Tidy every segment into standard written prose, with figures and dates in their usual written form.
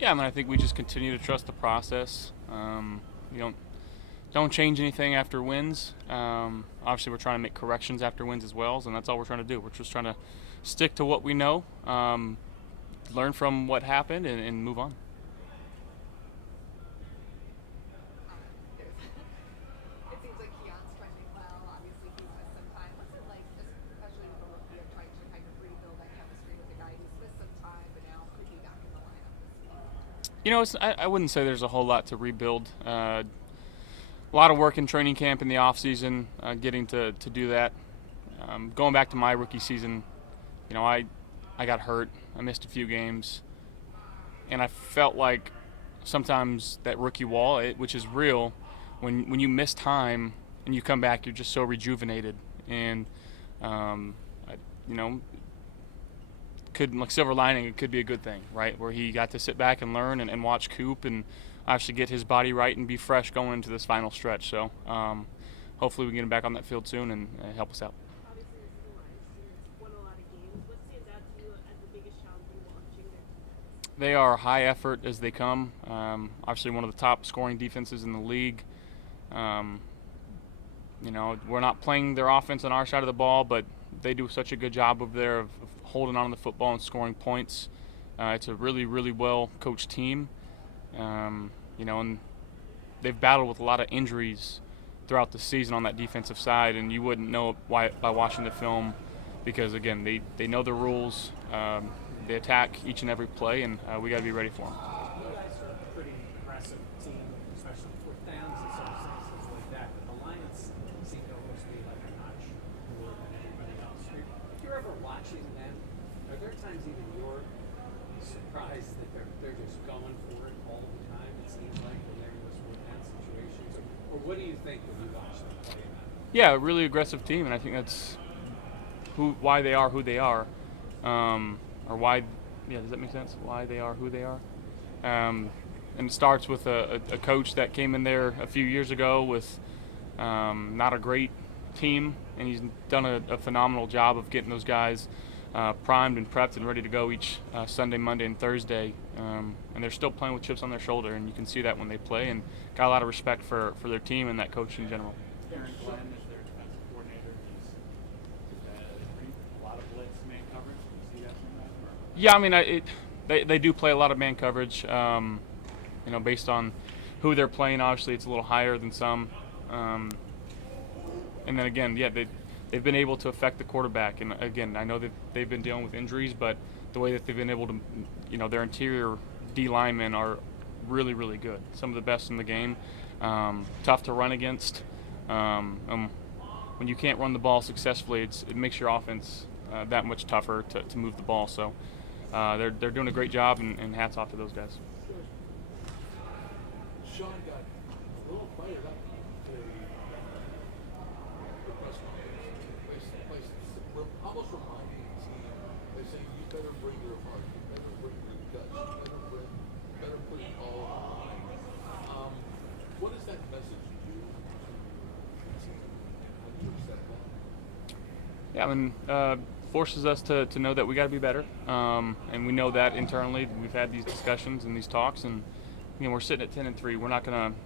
Yeah, I mean, I think we just continue to trust the process. We don't change anything after wins. Obviously, we're trying to make corrections after wins as well, and that's all we're trying to do. We're just trying to stick to what we know, learn from what happened, and move on. It seems like Keon's trending well. Obviously, he's missed some time. What's it like, especially with a rookie, of trying to kind of rebuild that chemistry with the guy who's missed some time, but now could be back in the lineup this week? I wouldn't say there's a whole lot to rebuild. A lot of work in training camp in the off season, getting to do that. Going back to my rookie season, I got hurt. I missed a few games, and I felt like sometimes that rookie wall, which is real, when you miss time and you come back, you're just so rejuvenated, and um, I, you know, could like silver lining, it could be a good thing, right? Where he got to sit back and learn and watch Coop and actually get his body right and be fresh going into this final stretch. So hopefully we can get him back on that field soon and help us out. Obviously, this is the Lions team that's won a lot of games. What stands out to you as the biggest challenge when watching their defense? They are high effort as they come. Obviously, one of the top scoring defenses in the league. Um, we're not playing their offense on our side of the ball, but they do such a good job over there of holding on to the football and scoring points. It's a really, really well coached team. And they've battled with a lot of injuries throughout the season on that defensive side, and you wouldn't know it by watching the film because, again, they know the rules. They attack each and every play, and we got to be ready for them. You guys are a pretty aggressive team, especially fourth downs and some things like that. But the Lions seem to almost be like a notch more than anybody else. If you're ever watching them, are there times even you're surprised that they're just going for it all the time? It seems like when they're in those fourth down situations, or what do you think when you watch them play? Yeah, a really aggressive team, and I think that's why they are who they are, or why. Yeah, does that make sense? Why they are who they are, and it starts with a coach that came in there a few years ago with not a great team, and he's done a phenomenal job of getting those guys primed and prepped and ready to go each Sunday, Monday, and Thursday, and they're still playing with chips on their shoulder, and you can see that when they play, and got a lot of respect for their team and that coach in general. Aaron Glenn is their defensive coordinator. He's a lot of blitz man coverage. Do you see that from them? Yeah, I mean, they do play a lot of man coverage. Based on who they're playing, obviously it's a little higher than some. And then again, yeah, they've been able to affect the quarterback. And again, I know that they've been dealing with injuries, but the way that they've been able to, their interior D linemen are really, really good. Some of the best in the game. Tough to run against. When you can't run the ball successfully, it makes your offense that much tougher to move the ball. So they're doing a great job, and hats off to those guys. Sean got a little fired up today. The press conference. Almost reminding the team, they say you better bring your heart, you better bring your guts, you better put it all on the line. What does that message do to the team? How do you accept that? Yeah, I mean, forces us to know that we got to be better, and we know that internally. We've had these discussions and these talks, and we're sitting at 10-3. We're not going to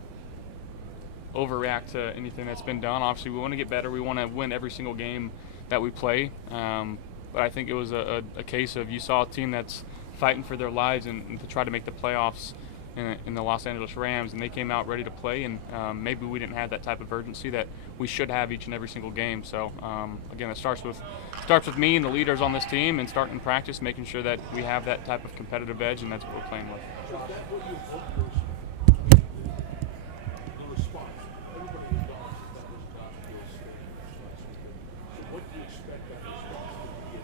overreact to anything that's been done. Obviously, we want to get better. We want to win every single game that we play. But I think it was a case of you saw a team that's fighting for their lives and to try to make the playoffs in the Los Angeles Rams, and they came out ready to play. And maybe we didn't have that type of urgency that we should have each and every single game. So again, it starts with me and the leaders on this team, and starting practice, making sure that we have that type of competitive edge, and that's what we're playing with. Is that what you hope the response? Everybody who's gone that was not your statement last week. So what do you expect that response to be?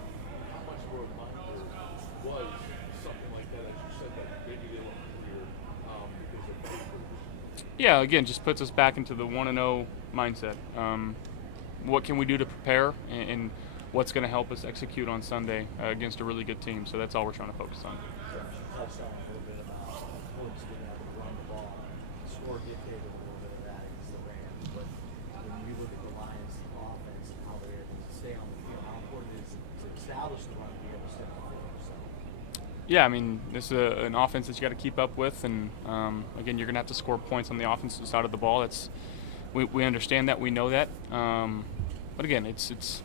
How much of a reminder was something like that, as you said, that maybe they weren't clear because of papers? Yeah, again, just puts us back into the 1-0 mindset. What can we do to prepare, and what's going to help us execute on Sunday against a really good team? So that's all we're trying to focus on. Touched on a little bit about Colts being able to run the ball. The score dictated a little bit of that against the Rams, but when you look at the Lions' offense and how they're able to stay on the field, how important it is to establish the run and be able to stay on the field yourself? Yeah, I mean, this is an offense that you got to keep up with, and again, you're going to have to score points on the offensive side of the ball. We understand that, we know that, but again, it's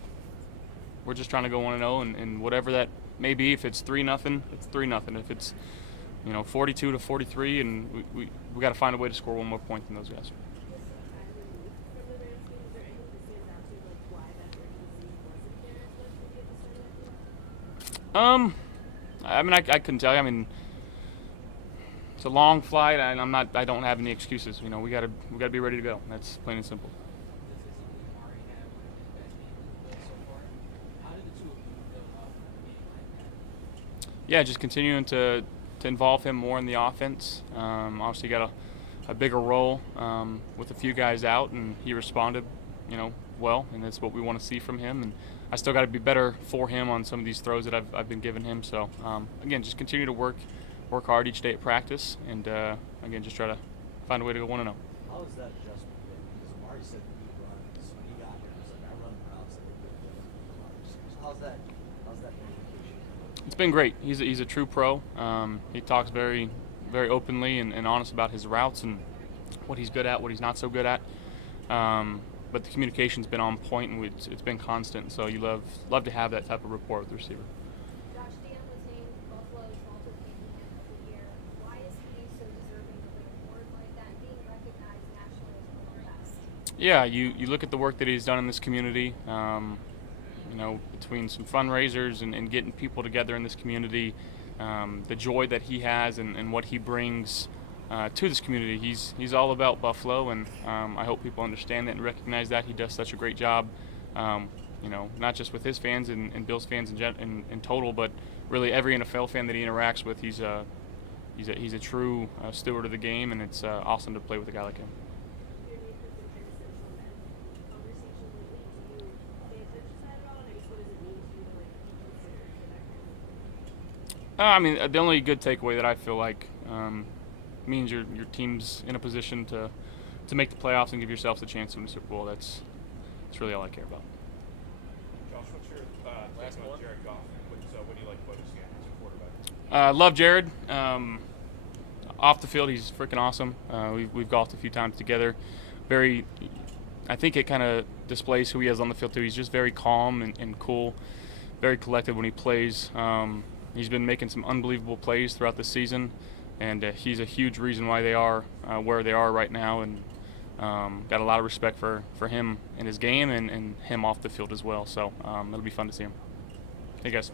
we're just trying to go 1-0, and whatever that may be. If it's 3-0, it's 3-0. If it's 42-43, and we got to find a way to score one more point than those guys. Just some time removed from the Rams game, is there anything that stands out to you, like why that urgency wasn't there as much maybe at the start of that game? I mean, I couldn't tell you. I mean, it's a long flight, and I don't have any excuses. We gotta be ready to go. That's plain and simple. Yeah, just continuing to involve him more in the offense. Obviously, got a bigger role with a few guys out, and he responded, well, and that's what we want to see from him. And I still got to be better for him on some of these throws that I've been giving him. So again, just continue to work hard each day at practice, and again, just try to find a way to go 1-0. How has that adjustment been? Because Amari said that he runs when he got here. He was like, I run routes that are good for wide receivers. How's that communication? It's been great. He's a true pro. He talks very, very openly and honest about his routes and what he's good at, what he's not so good at. But the communication's been on point, and it's been constant. So you love to have that type of rapport with the receiver. Josh Dan was named Buffalo's Walter Payton Man of the Year. Why is he so deserving of an award like that and being recognized nationally as one of the best? Yeah, you look at the work that he's done in this community. Between some fundraisers and getting people together in this community, the joy that he has and what he brings to this community. He's all about Buffalo, and I hope people understand that and recognize that. He does such a great job, not just with his fans and Bills fans in total, but really every NFL fan that he interacts with. He's a true steward of the game, and it's awesome to play with a guy like him. Your name has been kind of central in that conversation lately. Do you pay attention to that at all? And I guess what does it mean to you to be considered for that kind of thing? I mean, the only good takeaway that I feel like means your team's in a position to make the playoffs and give yourselves a chance to win the Super Bowl. That's really all I care about. Josh, what's your last one, Jared Goff? What do you like about his game as a quarterback? Love Jared. Off the field, he's freaking awesome. We've golfed a few times together. I think it kind of displays who he is on the field too. He's just very calm and cool, very collected when he plays. He's been making some unbelievable plays throughout the season, and he's a huge reason why they are where they are right now. And got a lot of respect for him in his game and him off the field as well. So it'll be fun to see him. Hey guys.